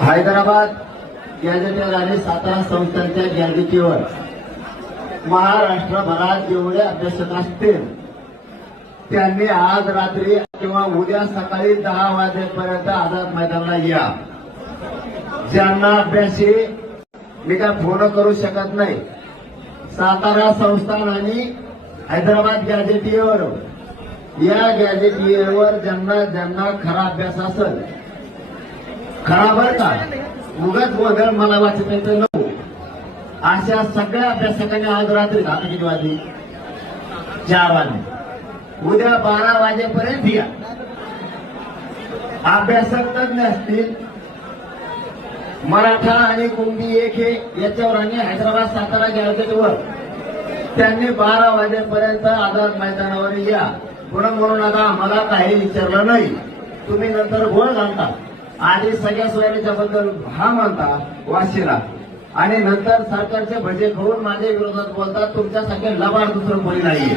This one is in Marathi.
हैदराबाद गॅजेटेर आणि सातारा संस्थांच्या गॅजेटीवर महाराष्ट्रभरात जेवढे अभ्यासक असतील त्यांनी आज रात्री किंवा उद्या सकाळी दहा वाजेपर्यंत आझाद मैदानाला या. ज्यांना अभ्यासी मी काय फोन करू शकत नाही. सातारा संस्थान आणि हैदराबाद गॅजेटीवर या गॅजेटीवर ज्यांना ज्यांना खरा अभ्यास असेल खरा बर का? उगाच वगळ मला वाचत येतं नको. अशा सगळ्या अभ्यासकांनी आज रात्री घात किती वाजली चार वाजले उद्या बारा वाजेपर्यंत या. अभ्यासक तज्ञ असतील. मराठा आणि कुंभी एक हे याच्यावर आणि हैदराबाद सातारा गॅलरीवर त्यांनी बारा वाजेपर्यंत आझाद मैदानावर या. म्हणून म्हणून आता आम्हाला काही विचारलं नाही. तुम्ही नंतर गोळ घालता. आधी सगळ्या सोयाबीनच्या बद्दल हा म्हणता वाशीला. आणि नंतर सरकारचे भजे खाऊन माझ्या विरोधात बोलतात तुमच्यासारखे लबाड दुसरं कोणी नाहीये.